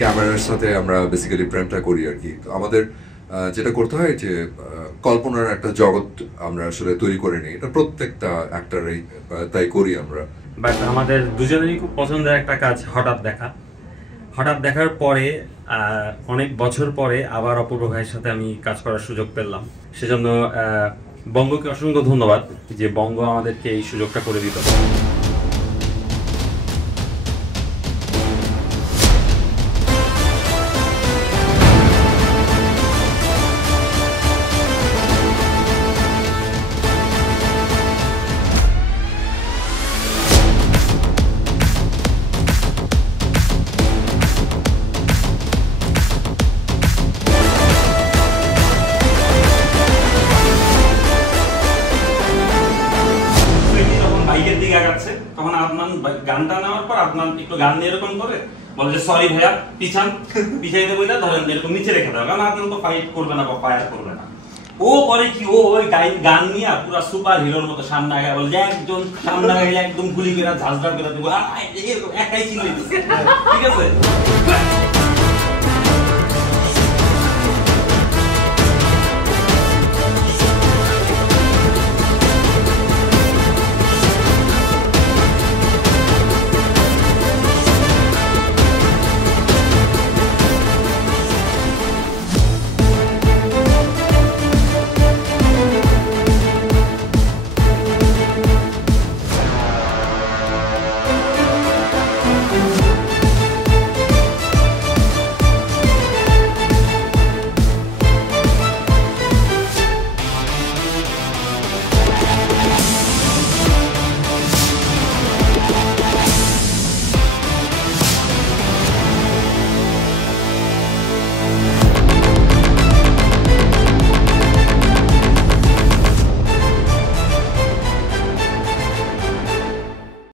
ক্যামেরার সাথে আমরা বেসিক্যালি প্রেমটা করি আর কি। তো আমাদের যেটা করতে হয় যে কল্পনার একটা জগৎ আমরা আসলে তৈরি করে নিই, এটা প্রত্যেকটা অ্যাক্টরই তাই করি আমরা। বাট আমাদের দুজনেরই খুব পছন্দের একটা কাজ হঠাৎ দেখার পরে অনেক বছর পরে আবার অপূর্ব ভাইয়ের সাথে আমি কাজ করার সুযোগ পেলাম। সেজন্য বঙ্গকে অসংখ্য ধন্যবাদ যে বঙ্গ আমাদেরকে এই সুযোগটা করে দিত। তখন আদনান গানটা নেওয়ার পর আদনান একটু গান নিয়ে এরকম করে বলে যে সরি ভাইয়া পিছাইতে বলে ধরেন এরকম নিচে রেখে দেওয়া, কারণ আদনান তো ফাইট করবে না বা ফায়ার করবে না। ও করে কি, ও ওই গান নিয়ে পুরো সুপার হিরোর মতো সামনে আগে বলে যে একজন সামনে আগে একদম গুলি করে ঝাঁঝরা করে দেবো, একাই চিনে দিচ্ছে। ঠিক আছে।